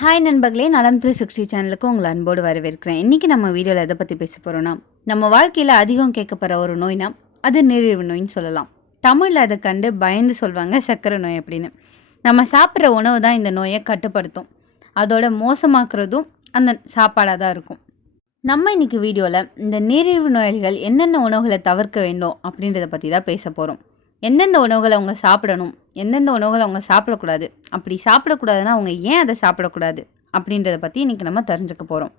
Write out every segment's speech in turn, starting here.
Hi நண்பர்களே, நலம் 360 சேனலுக்கு உங்களை அன்போடு வரவேற்கிறேன். இன்றைக்கி நம்ம வீடியோவில் எதை பற்றி பேச போகிறோன்னா, நம்ம வாழ்க்கையில் அதிகம் கேட்கப்படுற ஒரு நோய்னா அது நீரிழிவு நோயின்னு சொல்லலாம். தமிழில் அதை கண்டு பயந்து சொல்வாங்க சர்க்கரை நோய் அப்படின்னு. நம்ம சாப்பிட்ற உணவு தான் இந்த நோயை கட்டுப்படுத்தும். அதோட மோசமாக்குறதும் அந்த சாப்பாடாக தான் இருக்கும். நம்ம இன்றைக்கி வீடியோவில் இந்த நீரிழிவு நோயாளிகள் என்னென்ன உணவுகளை தவிர்க்க வேண்டும் அப்படின்றத பற்றி தான் பேச போகிறோம். எந்தெந்த உணவுகளை அவங்க சாப்பிடணும், எந்தெந்த உணவுகளை அவங்க சாப்பிடக்கூடாது, அப்படி சாப்பிடக்கூடாதுன்னா அவங்க ஏன் அதை சாப்பிடக்கூடாது அப்படின்றத பற்றி இன்றைக்கி நம்ம தெரிஞ்சுக்க போகிறோம்.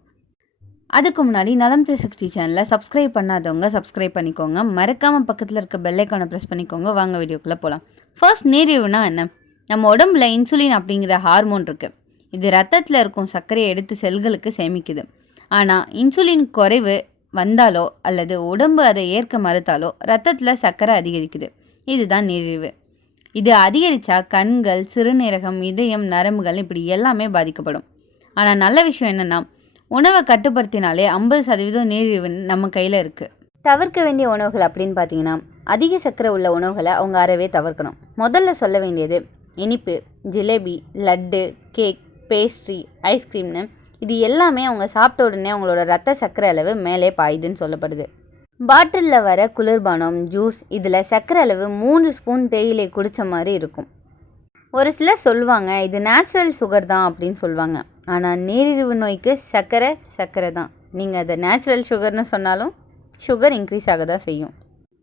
அதுக்கு முன்னாடி நலம் 360 சேனலை சப்ஸ்கிரைப் பண்ணாதவங்க சப்ஸ்கிரைப் பண்ணிக்கோங்க. மறக்காமல் பக்கத்தில் இருக்க பெல்லைக்கானை ப்ரெஸ் பண்ணிக்கோங்க. வாங்க வீடியோக்குள்ளே போகலாம். ஃபர்ஸ்ட், நீரிழிவுனா என்ன? நம்ம உடம்புல இன்சுலின் அப்படிங்கிற ஹார்மோன் இருக்குது. இது ரத்தத்தில் இருக்கும் சர்க்கரையை எடுத்து செல்களுக்கு சேமிக்குது. ஆனால் இன்சுலின் குறைவு வந்தாலோ அல்லது உடம்பு அதை ஏற்க மறுத்தாலோ ரத்தத்தில் சர்க்கரை அதிகரிக்குது. இதுதான் நீரிழிவு. இது அதிகரித்தா கண்கள், சிறுநீரகம், இதயம், நரம்புகள் இப்படி எல்லாமே பாதிக்கப்படும். ஆனால் நல்ல விஷயம் என்னென்னா, உணவை கட்டுப்படுத்தினாலே 50% நீரிழிவு நம்ம கையில் இருக்குது. தவிர்க்க வேண்டிய உணவுகள் அப்படின்னு பார்த்தீங்கன்னா, அதிக சர்க்கரை உள்ள உணவுகளை அவங்க அறவே தவிர்க்கணும். முதல்ல சொல்ல வேண்டியது இனிப்பு, ஜிலேபி, லட்டு, கேக், பேஸ்ட்ரி, ஐஸ்கிரீம்னு இது எல்லாமே அவங்க சாப்பிட்ட உடனே அவங்களோட ரத்த சர்க்கரை அளவு மேலே பாயுதுன்னு சொல்லப்படுது. பாட்டிலில் வர குளிர்பானம், ஜூஸ் இதில் சர்க்கரை அளவு 3 ஸ்பூன் தேயிலை குடித்த மாதிரி இருக்கும். ஒரு சிலர் சொல்லுவாங்க இது நேச்சுரல் சுகர் தான் அப்படின்னு சொல்லுவாங்க. ஆனால் நீரிழிவு நோய்க்கு சர்க்கரை தான். நீங்கள் அதை நேச்சுரல் சுகர்னு சொன்னாலும் சுகர் இன்க்ரீஸ் ஆக தான் செய்யும்.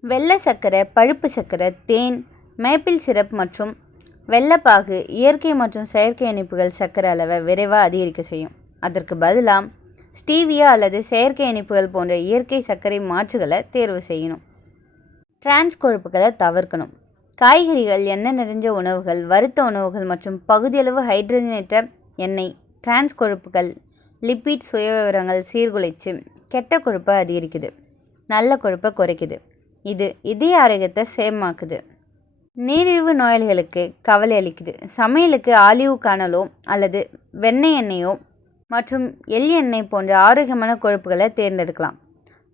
வெள்ளை சர்க்கரை, பழுப்பு சர்க்கரை, தேன், மேப்பிள் சிரப் மற்றும் வெள்ளைப்பாகு இயற்கை மற்றும் செயற்கை இனிப்புகள் சர்க்கரை அளவை விரைவாக அதிகரிக்க செய்யும். அதற்கு பதிலாக ஸ்டீவியா அல்லது செயற்கை இனிப்புகள் போன்ற இயற்கை சர்க்கரை மாற்றுகளை தேர்வு செய்யணும். டிரான்ஸ் கொழுப்புகளை தவிர்க்கணும். காய்கறிகள், எண்ணெய் நிறைஞ்ச உணவுகள், வறுத்த உணவுகள் மற்றும் பகுதியளவு ஹைட்ரஜனேற்ற எண்ணெய் டிரான்ஸ் கொழுப்புகள் லிப்பிட் சுயவிவரங்கள் சீர்குலைச்சு கெட்ட கொழுப்பை அதிகரிக்குது, நல்ல கொழுப்பை குறைக்குது. இது இதய ஆரோக்கியத்தை சேமாக்குது. நீரிழிவு நோயாளிகளுக்கு கவலை அளிக்குது. சமையலுக்கு ஆலிவ் கனலோ அல்லது வெண்ணெய் எண்ணெயோ மற்றும் எள் எண்ணெய் போன்ற ஆரோக்கியமான கொழுப்புகளை தேர்ந்தெடுக்கலாம்.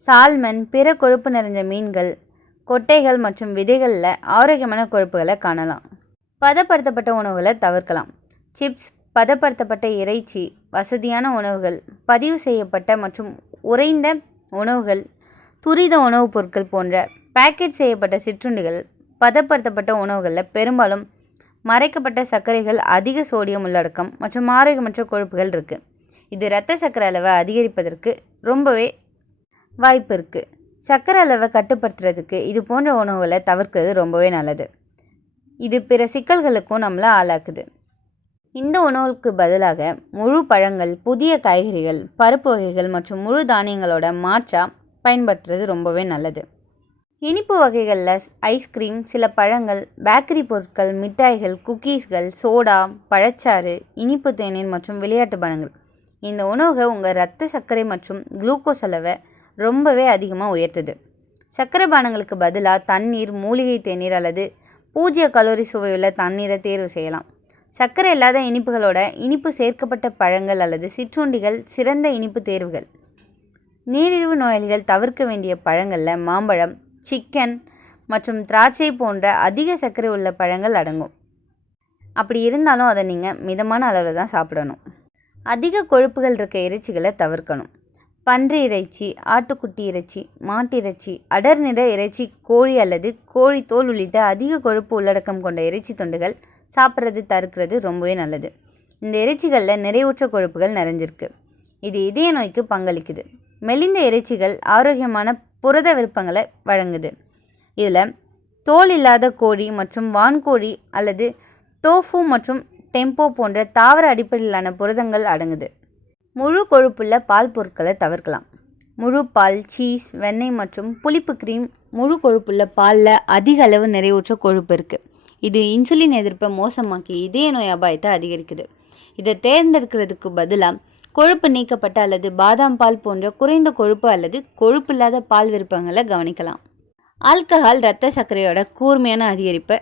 சால்மன், பிற கொழுப்பு நிறைஞ்ச மீன்கள், கொட்டைகள் மற்றும் விதைகளில் ஆரோக்கியமான கொழுப்புகளை காணலாம். பதப்படுத்தப்பட்ட உணவுகளை தவிர்க்கலாம். சிப்ஸ், பதப்படுத்தப்பட்ட இறைச்சி, வசதியான உணவுகள், பதிவு செய்யப்பட்ட மற்றும் உறைந்த உணவுகள், துரித உணவுப் பொருட்கள் போன்ற பேக்கெட் செய்யப்பட்ட சிற்றுண்டிகள், பதப்படுத்தப்பட்ட உணவுகளில் பெரும்பாலும் மறைக்கப்பட்ட சர்க்கரைகள், அதிக சோடியம் உள்ளடக்கம் மற்றும் ஆரோக்கியமற்ற கொழுப்புகள் இருக்குது. இது இரத்த சர்க்கரை அளவை அதிகரிப்பதற்கு ரொம்பவே வாய்ப்பு இருக்குது. சர்க்கரை அளவை கட்டுப்படுத்துறதுக்கு இது போன்ற உணவுகளை தவிர்க்கிறது ரொம்பவே நல்லது. இது பிற சிக்கல்களுக்கும் நம்மளை ஆளாக்குது. இந்த உணவுக்கு பதிலாக முழு பழங்கள், புதிய காய்கறிகள், பருப்பு வகைகள் மற்றும் முழு தானியங்களோட மாற்றாக பயன்படுத்துறது ரொம்பவே நல்லது. இனிப்பு வகைகளில் ஐஸ்கிரீம், சில பழங்கள், பேக்கரி பொருட்கள், மிட்டாய்கள், குக்கீஸ்கள், சோடா, பழச்சாறு, இனிப்பு தேநீர் மற்றும் விளையாட்டு பானங்கள் இந்த உணவுகள் உங்கள் இரத்த சர்க்கரை மற்றும் குளுக்கோஸ் அளவை ரொம்பவே அதிகமாக உயர்த்துது. சர்க்கரை பானங்களுக்கு பதிலாக தண்ணீர், மூலிகை தேநீர் அல்லது 0 கலோரி சுவையுள்ள தண்ணீரை தேர்வு செய்யலாம். சர்க்கரை இல்லாத இனிப்புகளோட இனிப்பு சேர்க்கப்பட்ட பழங்கள் அல்லது சிற்றுண்டிகள் சிறந்த இனிப்பு தேர்வுகள். நீரிழிவு நோயாளிகள் தவிர்க்க வேண்டிய பழங்களில் மாம்பழம், சிக்கன் மற்றும் திராட்சை போன்ற அதிக சர்க்கரை உள்ள பழங்கள் அடங்கும். அப்படி இருந்தாலும் அதை நீங்கள் மிதமான அளவில் தான் சாப்பிடணும். அதிக கொழுப்புகள் இருக்க இறைச்சிகளை தவிர்க்கணும். பன்றி இறைச்சி, ஆட்டுக்குட்டி இறைச்சி, மாட்டிறைச்சி, அடர் நிற இறைச்சி, கோழி அல்லது கோழி தோல் உள்ளிட்ட அதிக கொழுப்பு உள்ளடக்கம் கொண்ட இறைச்சி துண்டுகள் சாப்பிட்றது தவிர்க்கிறது ரொம்பவே நல்லது. இந்த இறைச்சிகளில் நிறைவுற்ற கொழுப்புகள் நிறைஞ்சிருக்கு. இது இதய நோய்க்கு பங்களிக்குது. மெலிந்த இறைச்சிகள் ஆரோக்கியமான புரத விருப்பங்களை வழங்குது. இதில் தோல் இல்லாத கோழி மற்றும் வான்கோழி அல்லது டோஃபு மற்றும் டெம்போ போன்ற தாவர அடிப்படையிலான புரதங்கள் அடங்குது. முழு கொழுப்புள்ள பால் பொருட்களை தவிர்க்கலாம். முழு பால், சீஸ், வெண்ணெய் மற்றும் புளிப்பு கிரீம் முழு கொழுப்புள்ள பாலில் அதிக அளவு நிறைவுற்ற கொழுப்பு இருக்குது. இது இன்சுலின் எதிர்ப்பை மோசமாக்கி இதய நோய் அபாயத்தை அதிகரிக்குது. இதை தேர்ந்தெடுக்கிறதுக்கு பதிலாக கொழுப்பு நீக்கப்பட்ட அல்லது பாதாம் பால் போன்ற குறைந்த கொழுப்பு அல்லது கொழுப்பில்லாத பால் விருப்பங்களை கவனிக்கலாம். ஆல்கஹால் இரத்த சர்க்கரையோட கூர்மையான அதிகரிப்பை,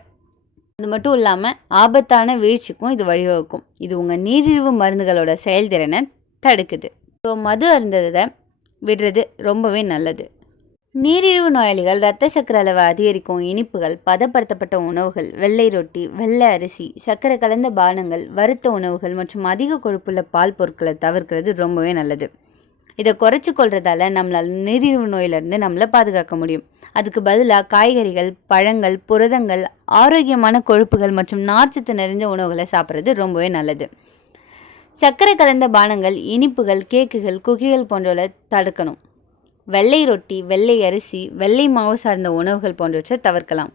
அது மட்டும் இல்லாமல் ஆபத்தான வீழ்ச்சிக்கும் இது வழிவகுக்கும். இது உங்கள் நீரிழிவு மருந்துகளோட செயல்திறனை தடுக்குது. ஸோ மது அருந்ததை விடுறது ரொம்பவே நல்லது. நீரிழிவு நோயாளிகள் இரத்த சர்க்கரை அளவை அதிகரிக்கும் இனிப்புகள், பதப்படுத்தப்பட்ட உணவுகள், வெள்ளை ரொட்டி, வெள்ளை அரிசி, சர்க்கரை கலந்த பானங்கள், வறுத்த உணவுகள் மற்றும் அதிக கொழுப்புள்ள பால் பொருட்களை தவிர்க்கிறது ரொம்பவே நல்லது. இதை குறைச்சி கொள்றதால நம்மளால் நீரிழிவு நோயிலிருந்து நம்மளை பாதுகாக்க முடியும். அதுக்கு பதிலாக காய்கறிகள், பழங்கள், புரதங்கள், ஆரோக்கியமான கொழுப்புகள் மற்றும் நார்ச்சத்து நிறைந்த உணவுகளை சாப்பிட்றது ரொம்பவே நல்லது. சர்க்கரை கலந்த பானங்கள், இனிப்புகள், கேக்குகள், குக்கீகள் போன்றவற்றை தடுக்கணும். வெள்ளை ரொட்டி, வெள்ளை அரிசி, வெள்ளை மாவு சார்ந்த உணவுகள் போன்றவற்றை தவிர்க்கலாம்.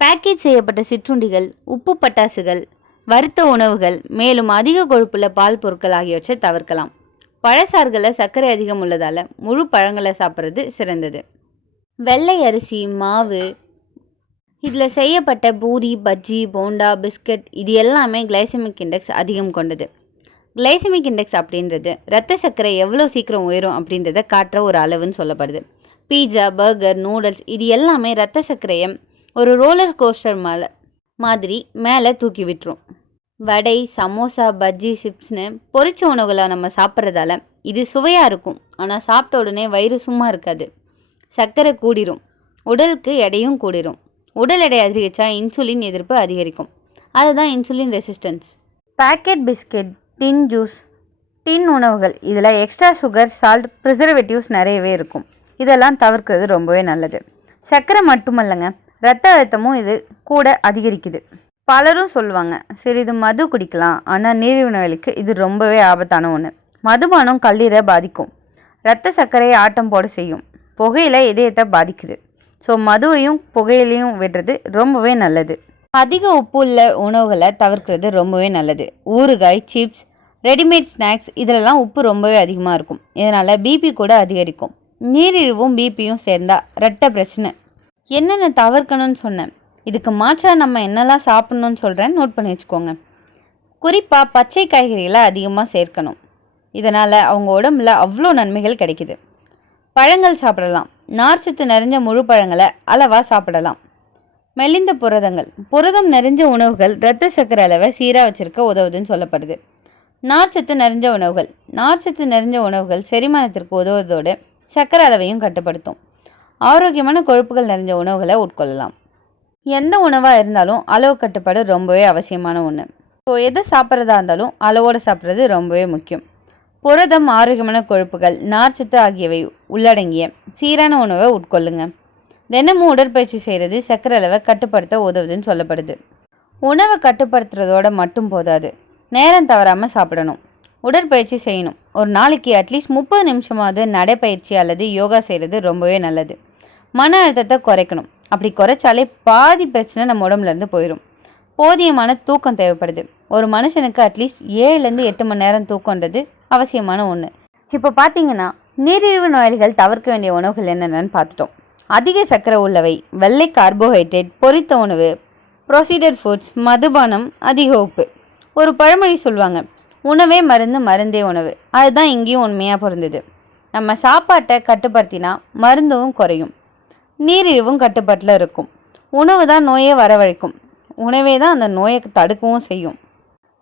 பேக்கேஜ் செய்யப்பட்ட சிற்றுண்டிகள், உப்பு பட்டாசுகள், வறுத்த உணவுகள், மேலும் அதிக கொழுப்புள்ள பால் பொருட்கள் ஆகியவற்றை தவிர்க்கலாம். பழச்சாறுகளில் சர்க்கரை அதிகம் உள்ளதால் முழு பழங்களை சாப்பிட்றது சிறந்தது. வெள்ளை அரிசி மாவு இதில் செய்யப்பட்ட பூரி, பஜ்ஜி, போண்டா, பிஸ்கட் இது எல்லாமே கிளைசமிக் இண்டெக்ஸ் அதிகம் கொண்டது. கிளைசமிக் இண்டெக்ஸ் அப்படின்றது இரத்த சர்க்கரை எவ்வளோ சீக்கிரம் உயரும் அப்படின்றத காட்டுற ஒரு அளவுன்னு சொல்லப்படுது. பீட்சா, பர்கர், நூடுல்ஸ் இது எல்லாமே இரத்த சர்க்கரையை ஒரு ரோலர் கோஸ்டர் மாதிரி மேலே தூக்கி விட்டுரும். வடை, சமோசா, பஜ்ஜி, சிப்ஸ்னு பொரிச்ச உணவுகளை நம்ம சாப்பிட்றதால இது சுவையாக இருக்கும். ஆனால் சாப்பிட்ட உடனே வயிறு சும்மா இருக்காது. சர்க்கரை கூடிரும், உடலுக்கு எடையும் கூடிரும். உடல் எடை அதிகரித்தா இன்சுலின் எதிர்ப்பு அதிகரிக்கும். அதுதான் insulin resistance. Packet biscuit, tin juice, டின் உணவுகள் இதில் எக்ஸ்ட்ரா சுகர், சால்ட், ப்ரிசர்வேட்டிவ்ஸ் நிறையவே இருக்கும். இதெல்லாம் தவிர்க்கிறது ரொம்பவே நல்லது. சர்க்கரை மட்டுமல்லங்க, இரத்த அழுத்தமும் இது கூட அதிகரிக்குது. பலரும் சொல்லுவாங்க, சரி இது மது குடிக்கலாம், ஆனால் நீரிழிவு நோய்களுக்கு இது ரொம்பவே ஆபத்தான ஒன்று. மதுபானம் கல்லீரை பாதிக்கும், இரத்த சர்க்கரையை ஆட்டம் போட செய்யும், புகையில இதயத்தை பாதிக்குது. ஸோ மதுவையும் புகையிலையும் விடுறது ரொம்பவே நல்லது. அதிக உப்பு உள்ள உணவுகளை தவிர்க்கிறது ரொம்பவே நல்லது. ஊறுகாய், சிப்ஸ், ரெடிமேட் ஸ்நாக்ஸ் இதிலெல்லாம் உப்பு ரொம்பவே அதிகமாக இருக்கும். இதனால் பிபி கூட அதிகரிக்கும். நீரிழிவும் பிபியும் சேர்ந்தால் இரத்த பிரச்சனை. என்னென்ன தவிர்க்கணும்னு சொன்னேன். இதுக்கு மாற்றாக நம்ம என்னெல்லாம் சாப்பிட்ணுன்னு சொல்கிறேன், நோட் பண்ணி வச்சுக்கோங்க. குறிப்பாக பச்சை காய்கறிகளை அதிகமாக சேர்க்கணும். இதனால் அவங்க உடம்புல அவ்வளோ நன்மைகள் கிடைக்குது. பழங்கள் சாப்பிடலாம். நார்ச்சத்து நிறைஞ்ச முழு பழங்களை அளவாக சாப்பிடலாம். மெலிந்த புரதங்கள், புரதம் நிறைஞ்ச உணவுகள் இரத்த சர்க்கரை அளவை சீராக வச்சுருக்க உதவுதுன்னு சொல்லப்படுது. நார்ச்சத்து நிறைஞ்ச உணவுகள், நார்ச்சத்து நிறைஞ்ச உணவுகள் செரிமானத்திற்கு உதவுவதோடு சர்க்கரை அளவையும் கட்டுப்படுத்தும். ஆரோக்கியமான கொழுப்புகள் நிறைஞ்ச உணவுகளை உட்கொள்ளலாம். எந்த உணவாக இருந்தாலும் அளவு கட்டுப்பாடு ரொம்பவே அவசியமான ஒன்று. ஸோ எது சாப்பிட்றதா இருந்தாலும் அளவோடு சாப்பிட்றது ரொம்பவே முக்கியம். புரதம், ஆரோக்கியமான கொழுப்புகள், நார்ச்சத்து ஆகியவை உள்ளடங்கிய சீரான உணவை உட்கொள்ளுங்க. தினமும் உடற்பயிற்சி செய்கிறது சர்க்கரை அளவை கட்டுப்படுத்த உதவுதுன்னு சொல்லப்படுது. உணவை கட்டுப்படுத்துறதோட மட்டும் போதாது, நேரம் தவறாமல் சாப்பிடணும், உடற்பயிற்சி செய்யணும். ஒரு நாளைக்கு அட்லீஸ்ட் 30 நிமிஷமாவது நடைப்பயிற்சி அல்லது யோகா செய்கிறது ரொம்பவே நல்லது. மன அழுத்தத்தை குறைக்கணும். அப்படி குறைச்சாலே பாதி பிரச்சனை நம்ம உடம்புலேருந்து போயிடும். போதியமான தூக்கம் தேவைப்படுது. ஒரு மனுஷனுக்கு அட்லீஸ்ட் 7லேருந்து 8 மணி நேரம் தூக்கன்றது அவசியமான ஒன்று. இப்போ பார்த்தீங்கன்னா நீரிழிவு நோயாளிகள் தவிர்க்க வேண்டிய உணவுகள் என்னென்னு பார்த்துட்டோம். அதிக சர்க்கரை உள்ளவை, வெள்ளை கார்போஹைட்ரேட், பொரித்த உணவு, ப்ரொசீடட் ஃபுட்ஸ், மதுபானம், அதிக உப்பு. ஒரு பழமொழி சொல்லுவாங்க, உணவே மருந்து, மருந்தே உணவு. அதுதான் இங்கேயும் உண்மையாக பொருந்தது. நம்ம சாப்பாட்டை கட்டுப்படுத்தினா மருந்தும் குறையும், நீரிழிவும் கட்டுப்பாட்டில் இருக்கும். உணவு தான் நோயை வரவழைக்கும், உணவே தான் அந்த நோயை தடுக்கவும் செய்யும்.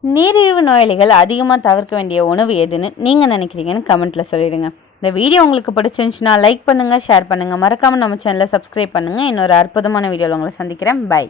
நீரிழிவு நோயாளிகள் அதிகமாக தவிர்க்க வேண்டிய உணவு எதுன்னு நீங்கள் நினைக்கிறீங்கன்னு கமெண்ட்டில் சொல்லிடுங்க. இந்த வீடியோ உங்களுக்கு பிடிச்சிருந்துச்சுன்னா லைக் பண்ணுங்கள், ஷேர் பண்ணுங்கள். மறக்காமல் நம்ம சேனலை சப்ஸ்கிரைப் பண்ணுங்கள். இன்னொரு அற்புதமான வீடியோவில் உங்களை சந்திக்கிறேன். பை.